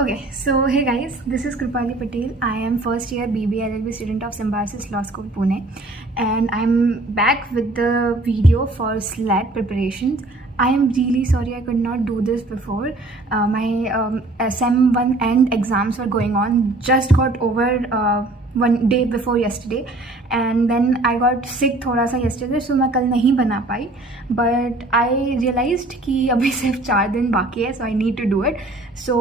Okay, so hey guys, this is Kripali Patel. I am first year BBA LLB student of Symbiosis Law School Pune, and I'm back with the video for SLAT preparations. I am really sorry I could not do this before. My SM1 end exams were going on, just got over one day before yesterday, and then I got sick थोड़ा सा yesterday, so मैं कल नहीं बना पाई. But I realized कि अभी सिर्फ 4 दिन बाकी है, so I need to do it. So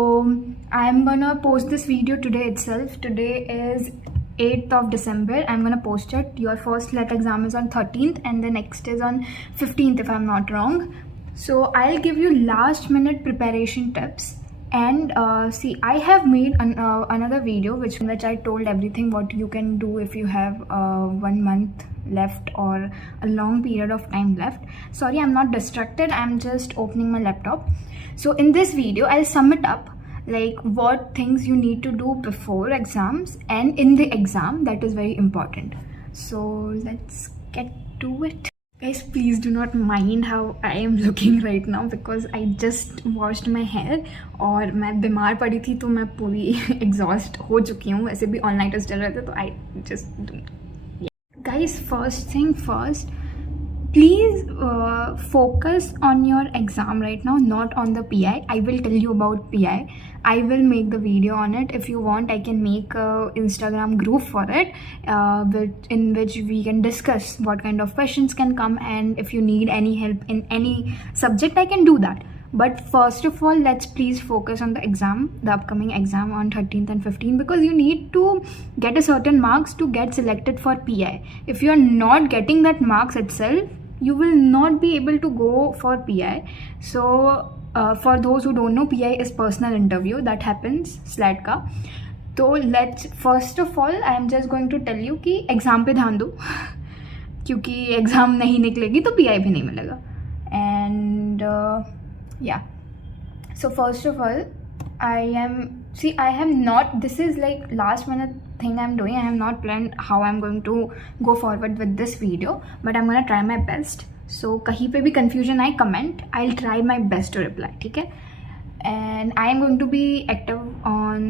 I'm gonna post this video today itself. Today is 8th of December. I'm gonna post it. Your first LAT exam is on 13th and the next is on 15th if I'm not wrong. So I'll give you last minute preparation tips. And see, I have made another video which I told everything what you can do if you have 1 month left or a long period of time left. Sorry, I'm not distracted, I'm just opening my laptop. So in this video I'll sum it up, like what things you need to do before exams and in the exam. That is very important. So let's get to it. Guys, please do not mind how I am looking right now because I just washed my hair और मैं बीमार पड़ी थी तो मैं पूरी exhaust हो चुकी हूँ. वैसे भी all nighters चल रहे थे तो I just do. Guys, first thing first, please focus on your exam right now, not on the PI. I will tell you about PI. I will make the video on it. If you want, I can make a Instagram group for it, in which we can discuss what kind of questions can come, and if you need any help in any subject, I can do that. But first of all, let's please focus on the exam, the upcoming exam on 13th and 15th, because you need to get a certain marks to get selected for PI. If you are not getting that marks itself, you will not be able to go for PI. So for those who don't know, PI is personal interview that happens SLAT का. तो let's first of all, I am just going to tell you कि exam पे ध्यान दो क्योंकि exam नहीं निकलेगी तो PI भी नहीं मिलेगा. And yeah, so first of all, I have not, this is like last minute thing I'm doing. I have not planned how I'm going to go forward with this video, but I'm gonna try my best. So कहीं पे भी confusion आए comment, I'll try my best to reply, ठीक है? And I am going to be active on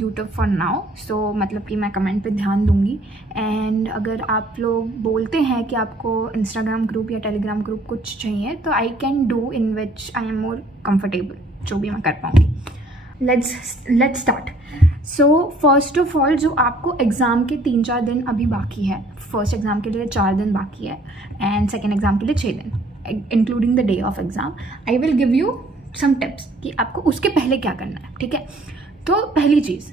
YouTube for now. So मतलब कि मैं comment पे ध्यान दूँगी. And अगर आप लोग बोलते हैं कि आपको Instagram group या Telegram group कुछ चाहिए तो I can do in which I am more comfortable, जो भी मैं कर पाऊँगी. Let's start. So first of all, जो आपको एग्ज़ाम के 3-4 दिन अभी बाकी है, फर्स्ट एग्ज़ाम के लिए 4 दिन बाकी है एंड सेकेंड एग्ज़ाम के लिए 6 दिन, including the day of exam. I will give you some tips कि आपको उसके पहले क्या करना है, ठीक है? तो पहली चीज़,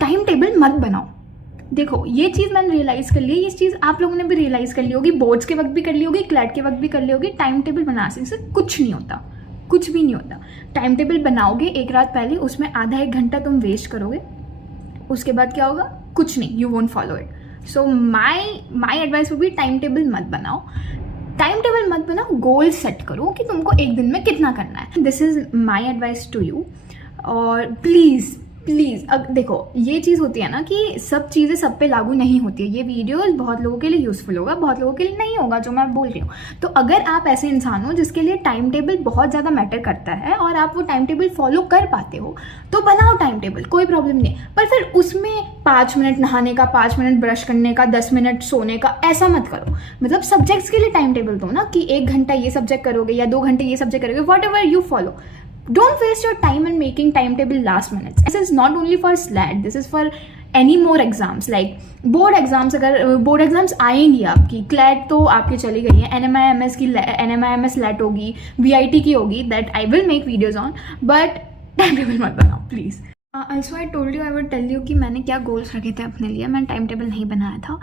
टाइम टेबल मत बनाओ. देखो, ये चीज़ मैंने रियलाइज़ कर ली, ये चीज़ आप लोगों ने भी रियलाइज़ कर ली होगी, बोर्ड्स के वक्त भी कर ली होगी, क्लैट के वक्त भी कर ली होगी. टाइम टेबल बनाने से कुछ नहीं होता, कुछ भी नहीं होता. टाइम टेबल बनाओगे एक रात पहले, उसमें आधा 1 घंटा तुम वेस्ट करोगे, उसके बाद क्या होगा? कुछ नहीं, you won't follow it. So my advice would be time table मत बनाओ. टाइम टेबल मत बनाओ, गोल सेट करो कि तुमको एक दिन में कितना करना है. This is my advice to you. और प्लीज़ अब देखो, ये चीज़ होती है ना कि सब चीज़ें सब पे लागू नहीं होती है. ये वीडियोस बहुत लोगों के लिए यूज़फुल होगा, बहुत लोगों के लिए नहीं होगा, जो मैं बोल रही हूँ. तो अगर आप ऐसे इंसान हो जिसके लिए टाइम टेबल बहुत ज़्यादा मैटर करता है और आप वो टाइम टेबल फॉलो कर पाते हो तो बनाओ टाइम टेबल, कोई प्रॉब्लम नहीं. पर फिर उसमें 5 मिनट नहाने का, 5 मिनट ब्रश करने का, 10 मिनट सोने का, ऐसा मत करो. मतलब सब्जेक्ट्स के लिए टाइम टेबल दो ना कि 1 घंटा ये सब्जेक्ट करोगे या 2 घंटे ये सब्जेक्ट करोगे, what ever you follow. Don't waste your time in making timetable last minute. This is not only for SLAT, this is for any more exams like board exams. अगर board exams आएंगी आपकी, CLAT तो आपकी चली गई है, NMIMS की NMIMS LAT होगी, VIT की होगी, that I will make videos on, but timetable मत बनाओ please. Also I told you, I would tell you कि मैंने क्या गोल्स रखे थे अपने लिए. मैंने टाइम टेबल नहीं बनाया था.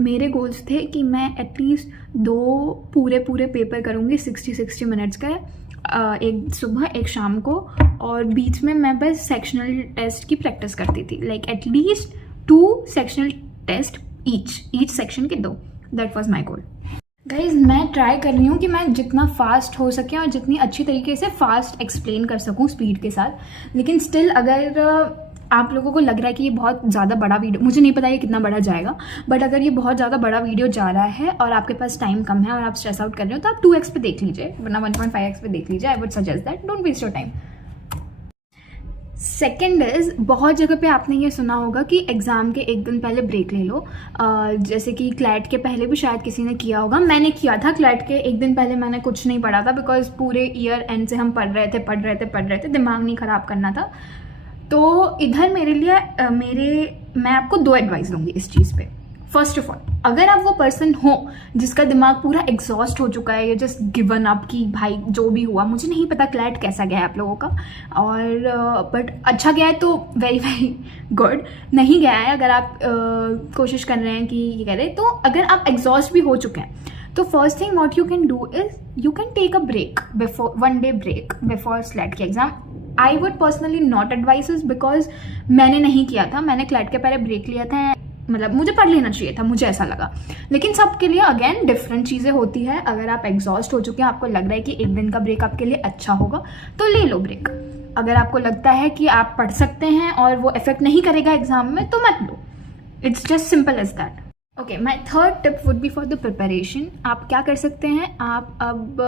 मेरे गोल्स थे कि मैं एटलीस्ट 2 पूरे पेपर करूँगी 60 मिनट्स का, एक सुबह एक शाम को, और बीच में मैं बस सेक्शनल टेस्ट की प्रैक्टिस करती थी. Like at least 2 sectional test each section के 2. That was my goal. Guys, मैं ट्राई कर रही हूँ कि मैं जितना फास्ट हो सके और जितनी अच्छी तरीके से फास्ट एक्सप्लेन कर सकूँ स्पीड के साथ. लेकिन स्टिल अगर आप लोगों को लग रहा है कि ये बहुत ज़्यादा बड़ा वीडियो, मुझे नहीं पता ये कितना बड़ा जाएगा, बट अगर ये बहुत ज़्यादा बड़ा वीडियो जा रहा है और आपके पास टाइम कम है और आप स्ट्रेस आउट कर रहे हो तो आप 2x पे देख लीजिए, वरना 1.5x पे देख लीजिए. I would suggest that. Don't waste your time. Second is, बहुत जगह पे आपने ये सुना होगा कि एग्ज़ाम के एक दिन पहले ब्रेक ले लो। जैसे कि क्लैट के पहले भी शायद किसी ने किया होगा, मैंने किया था। क्लैट के एक दिन पहले मैंने कुछ नहीं पढ़ा था, बिकॉज पूरे ईयर एंड से हम पढ़ रहे थे, दिमाग नहीं ख़राब करना था। तो इधर मेरे लिए मैं आपको 2 एडवाइस दूंगी इस चीज़ पे। फर्स्ट ऑफ ऑल, अगर आप वो पर्सन हो जिसका दिमाग पूरा एग्जॉस्ट हो चुका है, या जस्ट गिवन अप कि भाई जो भी हुआ, मुझे नहीं पता क्लैट कैसा गया है आप लोगों का, और बट अच्छा गया है तो वेरी वेरी गुड। नहीं गया है, अगर आप कोशिश कर रहे हैं कि ये कह रहे, तो अगर आप एग्जॉस्ट भी हो चुके हैं, तो first thing what you can do is you can take a break before 1 day break before SLAT के exam. I would personally not advice, because मैंने नहीं किया था, मैंने क्लैट के पहले ब्रेक लिया था, मतलब मुझे पढ़ लेना चाहिए था, मुझे ऐसा लगा। लेकिन सबके लिए अगेन डिफरेंट चीज़ें होती है। अगर आप एग्जॉस्ट हो चुके हैं, आपको लग रहा है कि एक दिन का ब्रेक आपके लिए अच्छा होगा, तो ले लो ब्रेक। अगर आपको लगता है कि आप पढ़ सकते हैं और वो इफेक्ट नहीं करेगा एग्जाम में, तो मत लो। It's just simple as that. Okay, my third tip would be for the preparation. आप क्या कर सकते हैं, आप अब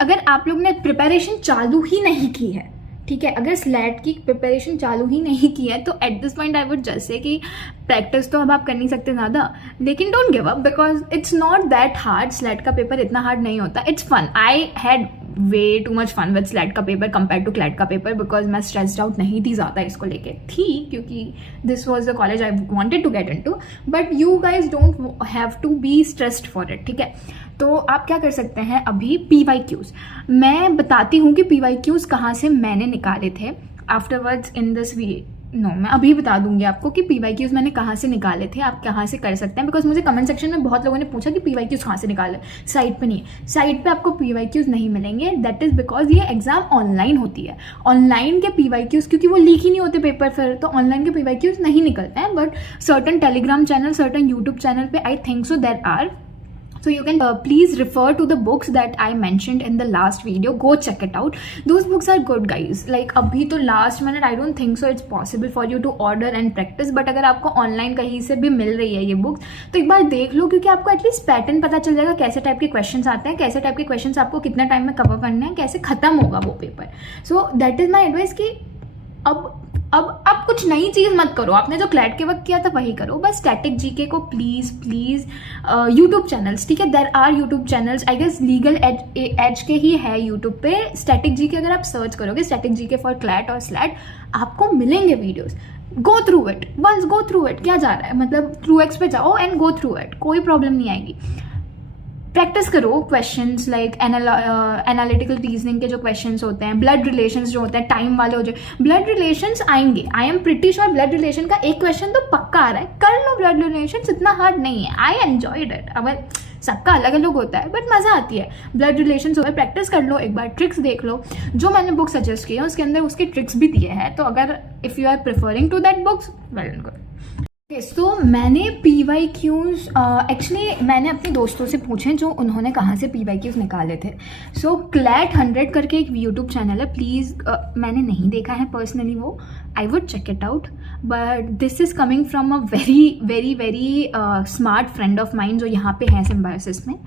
अगर आप लोग ने प्रिपरेशन चालू ही नहीं की है, ठीक है, अगर स्लैट की प्रिपरेशन चालू ही नहीं की है, तो eight this point I would just say कि प्रैक्टिस तो अब आप कर नहीं सकते ज़्यादा, लेकिन don't give up, because it's not that hard. SLAT का पेपर इतना हार्ड नहीं होता, it's fun. I had way too much fun with SLAT का पेपर कंपेयर टू क्लैट का पेपर, बिकॉज मैं स्ट्रेस्ड आउट नहीं थी ज़्यादा इसको लेके थी, क्योंकि this was the college I wanted to get into, but you guys don't have to be stressed for it, ठीक है। तो आप क्या कर सकते हैं, अभी PYQs मैं बताती हूँ कि PYQs कहाँ से मैंने निकाले थे। आफ्टरवर्ड्स इन दिस मैं अभी बता दूंगी आपको कि PYQs मैंने कहाँ से निकाले थे, आप कहाँ से कर सकते हैं। बिकॉज मुझे कमेंट सेक्शन में बहुत लोगों ने पूछा कि PYQs कहाँ से निकाले, साइट पे नहीं है। साइट पे आपको PYQs नहीं मिलेंगे, दैट इज बिकॉज ये एग्जाम ऑनलाइन होती है। ऑनलाइन के PYQs, क्योंकि वो लीक ही नहीं होते पेपर फिर, तो ऑनलाइन के PYQs नहीं निकलते हैं। But certain Telegram channel, certain YouTube channel पे I think so there are, so you can please refer to the books that I mentioned in the last video. Go check it out. Those books are good guys. Like अभी तो last minute I don't think so it's possible for you to order and practice, but अगर आपको online कहीं से भी मिल रही है ये बुक्स, तो एक बार देख लो, क्योंकि आपको एटलीस्ट पैटर्न पता चल जाएगा, कैसे टाइप के क्वेश्चंस आते हैं, कैसे टाइप के क्वेश्चंस आपको कितना टाइम में कवर करना है, कैसे खत्म होगा वो paper. So that is my advice कि अब आप कुछ नई चीज़ मत करो, आपने जो क्लैट के वक्त किया था वही करो। बस स्टैटिक जीके को प्लीज़ यूट्यूब चैनल्स, ठीक है, there are YouTube channels, I guess legal edge के ही है यूट्यूब पे। स्टैटिक जीके अगर आप सर्च करोगे, स्टैटिक जीके फॉर क्लैट और स्लैट, आपको मिलेंगे videos. Go through it, once go through it, क्या जा रहा है, मतलब थ्रू एक्स पे जाओ एंड गो थ्रू इट, कोई प्रॉब्लम नहीं आएगी। प्रैक्टिस करो क्वेश्चंस लाइक एनालिटिकल रीजनिंग के जो क्वेश्चंस होते हैं, ब्लड रिलेशंस जो होते हैं, टाइम वाले हो जाए, ब्लड रिलेशंस आएंगे। I am pretty sure blood relation का एक क्वेश्चन तो पक्का आ रहा है, कर लो ब्लड रिलेशंस, इतना हार्ड नहीं है। I enjoyed it. अब सबका अलग अलग होता है, बट मज़ा आती है। ब्लड रिलेशंस हो गए, प्रैक्टिस कर लो, एक बार ट्रिक्स देख लो। जो मैंने बुक सजेस्ट की है उसके अंदर उसके ट्रिक्स भी दिए हैं, तो अगर if you are preferring to that books, well and good. तो मैंने PYQs एक्चुअली मैंने अपने दोस्तों से पूछे जो उन्होंने कहाँ से PYQs निकाले थे। सो क्लैट 100 करके एक यूट्यूब चैनल है, प्लीज़ मैंने नहीं देखा है पर्सनली वो, I would check it out, but this is coming from a very very very smart friend of mine जो यहाँ पे है सिम्बायोसिस में,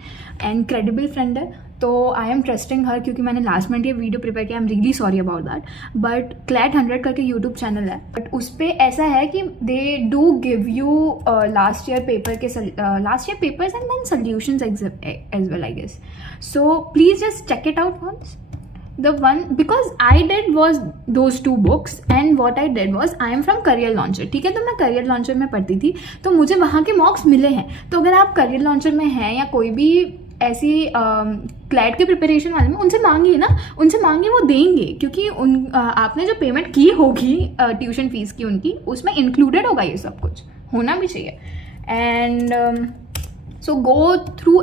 एंड क्रेडिबल फ्रेंड है, तो आई एम ट्रस्टिंग हर। क्योंकि मैंने लास्ट मिनट ये वीडियो प्रिपेयर किया, आई am really sorry about that, but CLAT 100 करके यूट्यूब चैनल है, बट उस पर ऐसा है कि they do give you last year paper के last year papers and then solutions as well I guess. So please just check it out once. The one because I did was those 2 books and what I did was I am from Career Launcher, ठीक है, तो मैं Career Launcher में पढ़ती थी, तो मुझे वहाँ के मॉक्स मिले हैं। तो अगर आप Career Launcher में हैं या कोई भी ऐसी क्लैट के प्रिपरेशन वाले में, उनसे मांगिए ना, उनसे मांगिए, वो देंगे, क्योंकि आपने जो पेमेंट की होगी ट्यूशन फीस की उनकी, उसमें इंक्लूडेड होगा ये सब कुछ, होना भी चाहिए। And so go through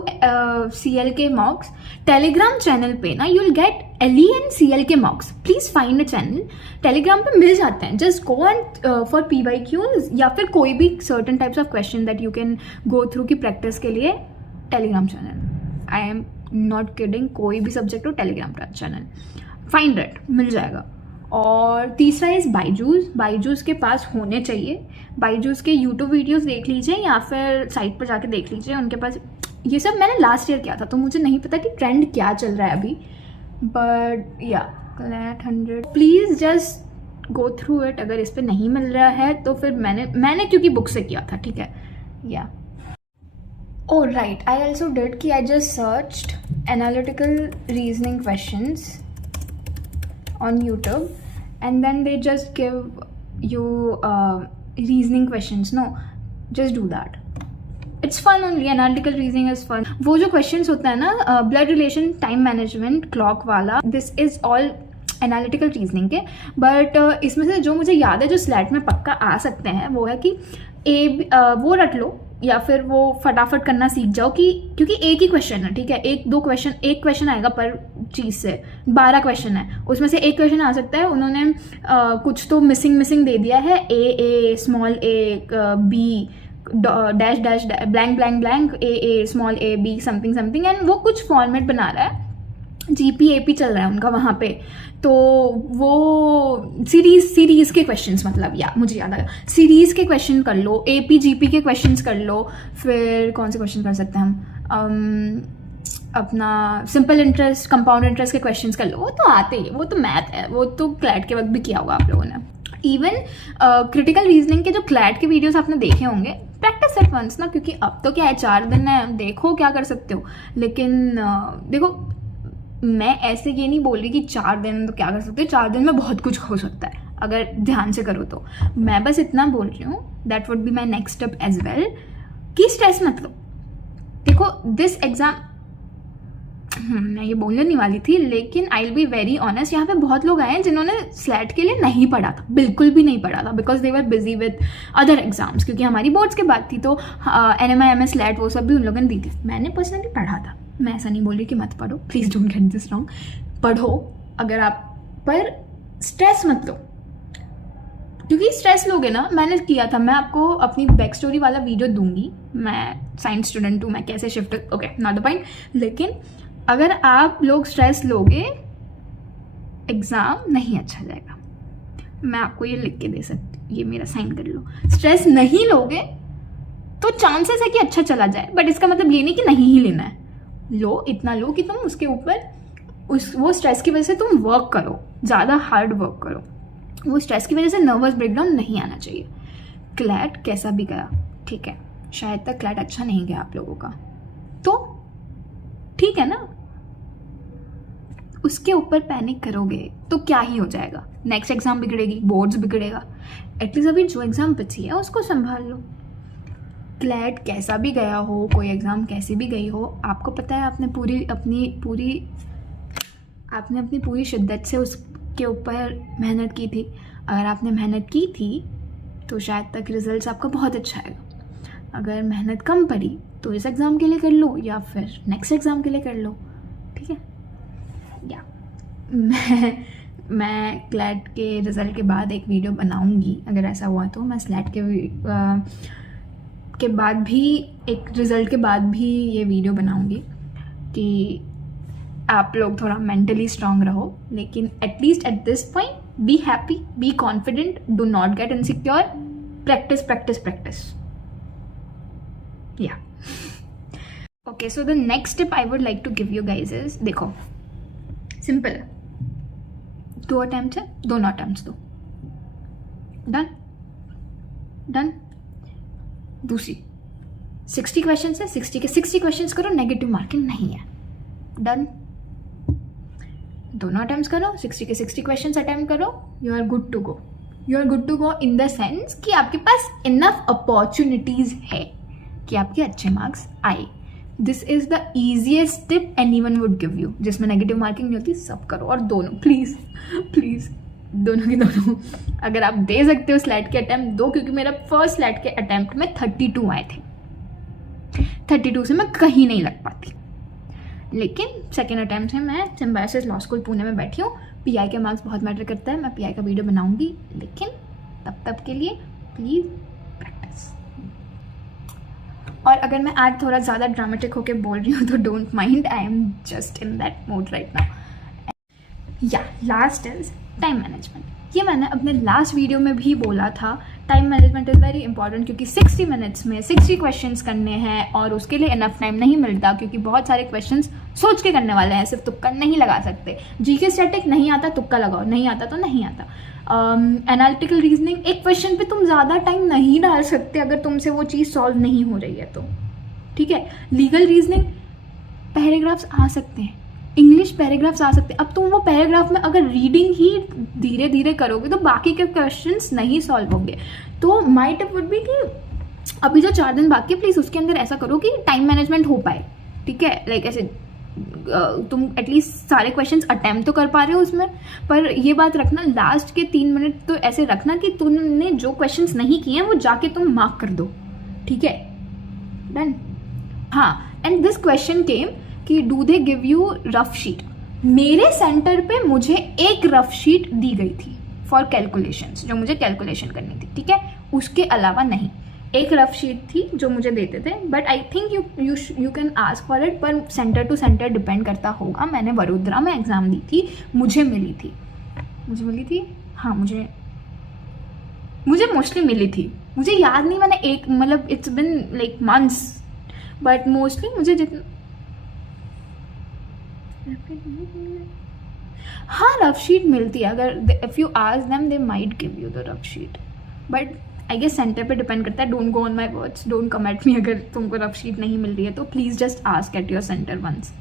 CL के मॉक्स। टेलीग्राम चैनल पे ना you will get LE and CL के मॉक्स, please find a channel, Telegram पे मिल जाते हैं। Just go and for PYQs या फिर कोई भी certain types of question that you can go through की प्रैक्टिस के लिए, Telegram channel, I am not kidding, कोई भी सब्जेक्ट हो टेलीग्राम चैनल, फाइंड इट, मिल जाएगा। और तीसरा इज बाईजूस के पास होने चाहिए। बाईजूस के यूट्यूब वीडियोस देख लीजिए या फिर साइट पर जाके देख लीजिए, उनके पास ये सब मैंने लास्ट ईयर किया था, तो मुझे नहीं पता कि ट्रेंड क्या चल रहा है अभी, बट या CLAT 100 please just go through it. अगर इस पर नहीं मिल रहा है तो फिर मैंने क्योंकि बुक से किया था, ठीक है. या oh right, I also did कि I just searched analytical reasoning questions on YouTube and then they just give you reasoning questions. No, just do that. It's fun only. Analytical reasoning is fun. वो जो questions होता है ना, blood relation, time management, clock वाला, this is all analytical reasoning के. But इसमें से जो मुझे याद है, जो स्लैट में पक्का आ सकते हैं, वो है कि वो रट लो या फिर वो फटाफट करना सीख जाओ कि क्योंकि एक ही क्वेश्चन है, ठीक है. एक क्वेश्चन आएगा पर चीज़ से. 12 क्वेश्चन है, उसमें से एक क्वेश्चन आ सकता है. उन्होंने कुछ तो मिसिंग दे दिया है, A small A B dash dash blank blank blank A small A B something and वो कुछ फॉर्मेट बना रहा है. GPAP चल रहा है उनका वहाँ पे. तो वो सीरीज के क्वेश्चंस, मतलब या मुझे याद आया, सीरीज के क्वेश्चन कर लो, AP-GP के क्वेश्चंस कर लो. फिर कौन से क्वेश्चन कर सकते हैं हम, अपना सिंपल इंटरेस्ट, कंपाउंड इंटरेस्ट के क्वेश्चंस कर लो. वो तो आते ही, वो तो मैथ है, वो तो क्लैट के वक्त भी किया होगा आप लोगों ने. इवन क्रिटिकल रीजनिंग के जो क्लैट के वीडियोस आपने देखे होंगे, प्रैक्टिस एट वंस ना, क्योंकि अब तो क्या है, 4 दिन है, देखो क्या कर सकते हो. लेकिन देखो, मैं ऐसे ये नहीं बोल रही कि 4 दिन तो क्या कर सकते हो. 4 दिन में बहुत कुछ हो सकता है अगर ध्यान से करो तो. मैं बस इतना बोल रही हूँ, that would be my next step as well, कि स्ट्रेस मत लो. देखो दिस एग्जाम, मैं ये बोलने नहीं वाली थी, लेकिन I will be very honest, यहाँ पे बहुत लोग आए हैं जिन्होंने स्लैट के लिए नहीं पढ़ा था, बिल्कुल भी नहीं पढ़ा था, because they were busy with other exams, क्योंकि हमारी बोर्ड्स के बाद थी. तो NMI MS स्लैट वो सब भी उन लोगों ने दी थी. मैंने पर्सनली पढ़ा था. मैं ऐसा नहीं बोल रही कि मत पढ़ो, please don't get this wrong. पढ़ो अगर आप, पर स्ट्रेस मत लो, क्योंकि स्ट्रेस लोगे ना, मैंने किया था. मैं आपको अपनी बैक स्टोरी वाला वीडियो दूंगी. मैं साइंस स्टूडेंट हूँ, मैं कैसे shift, okay not the point. लेकिन अगर आप लोग स्ट्रेस लोगे, एग्ज़ाम नहीं अच्छा जाएगा. मैं आपको ये लिख के दे सकती, ये मेरा साइन कर लो. स्ट्रेस नहीं लोगे तो चांसेस है कि अच्छा चला जाए, बट इसका मतलब ये नहीं कि नहीं ही लेना है. लो, इतना लो कि तुम उसके ऊपर वो स्ट्रेस की वजह से तुम वर्क करो, ज़्यादा हार्ड वर्क करो. वो स्ट्रेस की वजह से नर्वस ब्रेकडाउन नहीं आना चाहिए. क्लैट कैसा भी गया, ठीक है, शायद तक क्लैट अच्छा नहीं गया आप लोगों का, तो ठीक है ना. उसके ऊपर पैनिक करोगे तो क्या ही हो जाएगा. नेक्स्ट एग्जाम बिगड़ेगी, बोर्ड्स बिगड़ेगा. एटलीस्ट अभी जो एग्जाम बची है उसको संभाल लो. क्लैट कैसा भी गया हो, कोई एग्ज़ाम कैसी भी गई हो, आपको पता है आपने अपनी पूरी शिद्दत से उसके ऊपर मेहनत की थी. अगर आपने मेहनत की थी तो शायद तक रिजल्ट्स आपका बहुत अच्छा आएगा. अगर मेहनत कम पड़ी तो इस एग्ज़ाम के लिए कर लो या फिर नेक्स्ट एग्ज़ाम के लिए कर लो, ठीक है. या मैं क्लैट के रिज़ल्ट के बाद एक वीडियो बनाऊंगी, अगर ऐसा हुआ तो. मैं स्लैट के बाद भी, एक रिज़ल्ट के बाद भी ये वीडियो बनाऊंगी कि आप लोग थोड़ा मेंटली स्ट्रांग रहो. लेकिन at least at this point be happy, be confident, do not get insecure. Practice practice practice. या okay, so the next tip I would like to give you guys is, देखो simple है, 2 attempt है, दोनों attempt दो, done. दूसरी 60 question है, 60 के 60 question करो, नेगेटिव मार्किंग नहीं है, डन. दोनों अटेम्प्ट करो, 60 के 60 क्वेश्चन अटेम्प्ट करो, you are good to go. You are good to go in the sense कि आपके पास इनफ अपॉर्चुनिटीज है कि आपके अच्छे मार्क्स आए. This is the easiest tip anyone would give you. जिसमें नेगेटिव मार्किंग नहीं होती, सब करो. और दोनों प्लीज दोनों की दोनों, अगर आप दे सकते हो स्लैट के अटैम्प्ट दो, क्योंकि मेरा फर्स्ट स्लैट के अटैम्प्ट में 32 आए थे. 32 से मैं कहीं नहीं लग पाती. लेकिन सेकेंड अटैम्प्ट से मैं सिम्बायोसिस लॉ स्कूल पुणे में बैठी हूँ. PI के मार्क्स बहुत मैटर करता है, मैं PI का वीडियो बनाऊंगी, लेकिन तब के लिए प्लीज़ प्रैक्टिस. और अगर मैं आज थोड़ा ज़्यादा ड्रामेटिक होके बोल रही हूँ तो don't mind, I am just in that mode right now. या लास्ट इज टाइम मैनेजमेंट. ये मैंने अपने लास्ट वीडियो में भी बोला था time management is very important, क्योंकि 60 मिनट्स में 60 क्वेश्चंस करने हैं और उसके लिए इनफ टाइम नहीं मिलता, क्योंकि बहुत सारे क्वेश्चंस सोच के करने वाले हैं, सिर्फ तुक्का नहीं लगा सकते। जीके स्टैटिक नहीं आता तुक्का लगाओ, नहीं आता तो नहीं आता। एनालिटिकल रीजनिंग, एक क्वेश्चन पे तुम ज़्यादा टाइम नहीं डाल सकते अगर तुमसे वो चीज़ सॉल्व नहीं हो रही है तो, ठीक है। लीगल रीजनिंग, पैराग्राफ्स आ सकते हैं, इंग्लिश पैराग्राफ्स आ सकते हैं। अब तुम वो पैराग्राफ में अगर रीडिंग ही धीरे धीरे करोगे तो बाकी के क्वेश्चंस नहीं सॉल्व होंगे। तो माय टिप वुड बी कि अभी जो 4 दिन बाकी है, प्लीज़ उसके अंदर ऐसा करो कि टाइम मैनेजमेंट हो पाए, ठीक है। लाइक ऐसे तुम एटलीस्ट सारे क्वेश्चंस अटेम्प्ट तो कर पा रहे हो उसमें, पर ये बात रखना लास्ट के 3 मिनट तो ऐसे रखना कि तुमने जो क्वेश्चंस नहीं किए हैं वो जाके तुम मार्क कर दो, ठीक है। डन। हाँ, एंड दिस क्वेश्चन केम कि do they give you rough sheet. मेरे सेंटर पे मुझे एक रफ शीट दी गई थी फॉर कैलकुलेशंस, जो मुझे कैलकुलेशन करनी थी, ठीक है। उसके अलावा नहीं, एक रफ शीट थी जो मुझे देते थे, but I think you can ask for it, पर सेंटर टू सेंटर डिपेंड करता होगा। मैंने वडोदरा में एग्ज़ाम दी थी, मुझे मिली थी, हाँ मुझे मोस्टली मिली थी, मुझे याद नहीं, मैंने एक मतलब it's been like months, but mostly मुझे जितना, हाँ रफ शीट मिलती है। अगर if you ask them they might give you the rough sheet, but I guess centre पे डिपेंड करता है। Don't go on my words, don't come at me अगर तुमको रफ शीट नहीं मिल रही है तो please just ask at your centre once.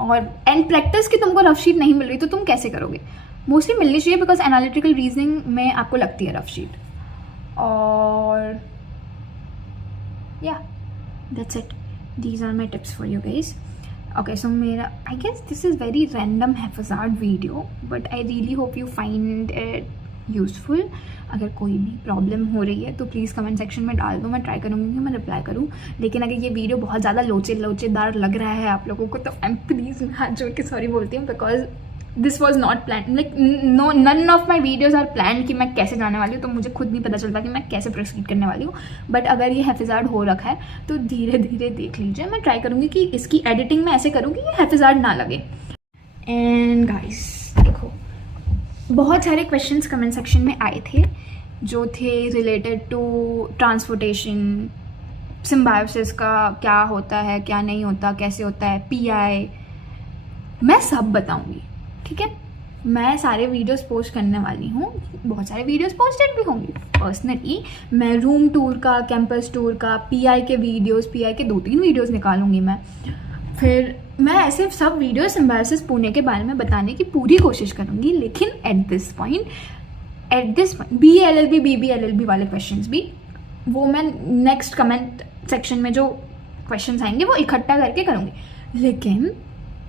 और एंड प्रैक्टिस की तुमको रफ शीट नहीं मिल रही तो तुम कैसे करोगे? मोस्टली मिलनी चाहिए, बिकॉज एनालिटिकल रीजनिंग में आपको लगती है रफ शीट। और या that's it, these are my tips for you guys. Okay, so I guess this is very random haphazard video, but I really hope you find it useful. अगर कोई भी problem हो रही है तो प्लीज़ कमेंट सेक्शन में डाल दो, मैं ट्राई करूँगी कि मैं रिप्लाई करूँ। लेकिन अगर ये वीडियो बहुत ज़्यादा लोचेदार लग रहा है आप लोगों को तो आई एम प्लीज़ हाथ जोड़ के सॉरी बोलती हूँ, because this was not plan, like none of my videos are plan कि मैं कैसे जाने वाली हूँ, तो मुझे खुद नहीं पता चलता कि मैं कैसे प्रोसीड करने वाली हूँ। बट अगर ये हैफिजार्ड हो रखा है तो धीरे धीरे देख लीजिए, मैं ट्राई करूँगी कि इसकी एडिटिंग में ऐसे करूँ कि ये हैफिजार्ड ना लगे। एंड गाइस देखो, बहुत सारे क्वेश्चंस कमेंट सेक्शन में आए थे जो थे रिलेटेड टू ट्रांसपोर्टेशन, सिम्बायोसिस का क्या होता है, क्या नहीं होता, कैसे होता है, पीआई, मैं सब बताऊँगी, ठीक है। मैं सारे वीडियोस पोस्ट करने वाली हूँ, बहुत सारे वीडियोस पोस्टेड भी होंगे। पर्सनली मैं रूम टूर का, कैंपस टूर का, पीआई के वीडियोस, पीआई के 2-3 वीडियोस निकालूंगी मैं। फिर मैं ऐसे सब वीडियो सिम्बायोसिस पुणे के बारे में बताने की पूरी कोशिश करूँगी, लेकिन eight this point BA-LLB BB-LLB वाले क्वेश्चंस भी वो मैं नेक्स्ट कमेंट सेक्शन में जो क्वेश्चंस आएंगे वो इकट्ठा करके करूँगी। लेकिन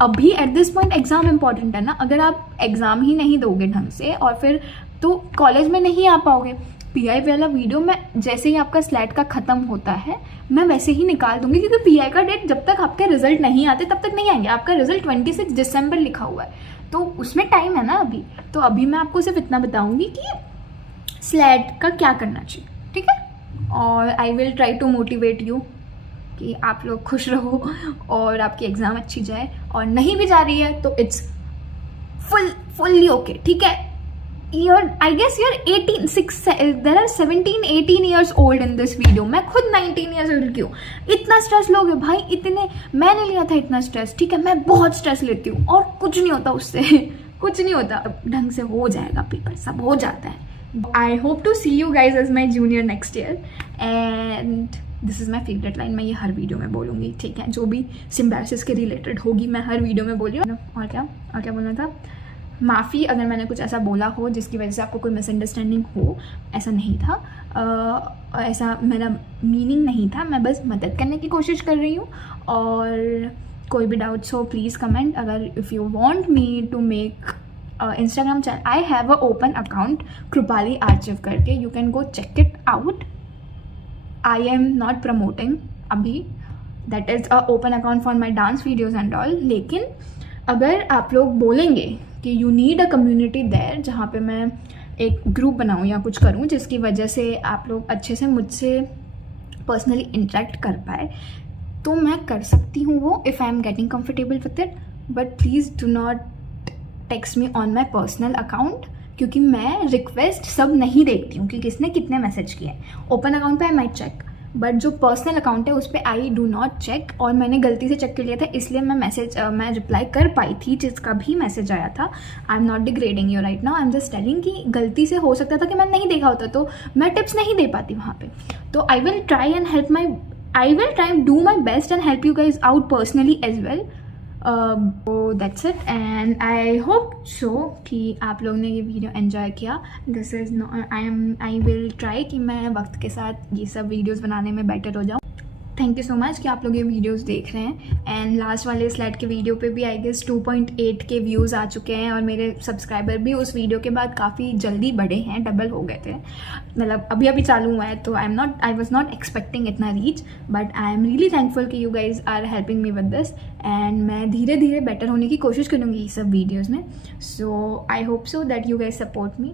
अभी eight this point exam important है ना, अगर आप एग्ज़ाम ही नहीं दोगे ढंग से और फिर तो कॉलेज में नहीं आ पाओगे। पीआई वाला वीडियो मैं जैसे ही आपका स्लैट का ख़त्म होता है मैं वैसे ही निकाल दूंगी, क्योंकि पीआई का डेट जब तक आपके रिजल्ट नहीं आते तब तक नहीं आएंगे। आपका रिजल्ट 26 दिसंबर लिखा हुआ है, तो उसमें टाइम है ना अभी। तो अभी मैं आपको सिर्फ इतना बताऊंगी कि स्लैट का क्या करना चाहिए, ठीक है। और I will try to motivate you कि आप लोग खुश रहो और आपकी एग्ज़ाम अच्छी जाए, और नहीं भी जा रही है तो इट्स फुल्ली ओके, ठीक है। I guess you're 18 there are 17-18 years old in this video. मैं खुद 19 ईयर्स ओल्ड की हूँ। इतना स्ट्रेस लोगे भाई? इतने मैंने लिया था इतना स्ट्रेस, ठीक है। मैं बहुत स्ट्रेस लेती हूँ और कुछ नहीं होता उससे कुछ नहीं होता, ढंग से हो जाएगा पेपर, सब हो जाता है। I hope to see you guys as my junior next year, and this is my favourite line. मैं ये हर वीडियो में बोलूँगी, ठीक है। जो भी सिम्बायोसिस के रिलेटेड होगी मैं हर वीडियो में बोल रही हूँ। और क्या बोलना था, माफ़ी अगर मैंने कुछ ऐसा बोला हो जिसकी वजह से आपको कोई मिसअंडरस्टैंडिंग हो, ऐसा नहीं था। ऐसा मेरा मीनिंग नहीं था, मैं बस मदद करने की कोशिश कर रही हूँ। और कोई भी डाउट्स हो प्लीज़ कमेंट। अगर if you want me to make Instagram channel, I have a open account Kripali archive करके, you can go check it out. I am not promoting अभी, that is a open account for my dance videos and all. लेकिन अगर आप लोग बोलेंगे कि you need a community there, जहाँ पे मैं एक ग्रुप बनाऊँ या कुछ करूँ जिसकी वजह से आप लोग अच्छे से मुझसे पर्सनली इंटरेक्ट कर पाए, तो मैं कर सकती हूँ वो, if I am getting comfortable with it. But please do not text me on my personal account, क्योंकि मैं रिक्वेस्ट सब नहीं देखती हूँ कि किसने कितने मैसेज किए हैं। ओपन अकाउंट पे आई माइट चेक, बट जो पर्सनल अकाउंट है उस पर आई डू नॉट चेक, और मैंने गलती से चेक कर लिया था, इसलिए मैं रिप्लाई कर पाई थी जिसका भी मैसेज आया था। आई am not degrading you right now, I am just telling कि गलती से हो सकता था कि मैं नहीं देखा होता तो मैं टिप्स नहीं दे पाती वहाँ पे। तो I will try and do my best and help you guys out personally as well. That's it, and I hope so कि आप लोग ने ये वीडियो एंजॉय किया। This is I will try कि मैं वक्त के साथ ये सब वीडियोस बनाने में बेटर हो जाऊँ। थैंक यू सो मच कि आप लोग ये वीडियोस देख रहे हैं। एंड लास्ट वाले स्लाइड के वीडियो पे भी आई गेस 2.8 के व्यूज़ आ चुके हैं, और मेरे सब्सक्राइबर भी उस वीडियो के बाद काफ़ी जल्दी बढ़े हैं, डबल हो गए थे। मतलब अभी अभी चालू हुआ है, तो आई वॉज नॉट एक्सपेक्टिंग इतना reach, but I am really thankful कि you guys are helping me with this, and मैं धीरे धीरे बेटर होने की कोशिश करूँगी ये सब वीडियोज़ में। So I hope so that you guys support me,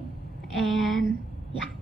and या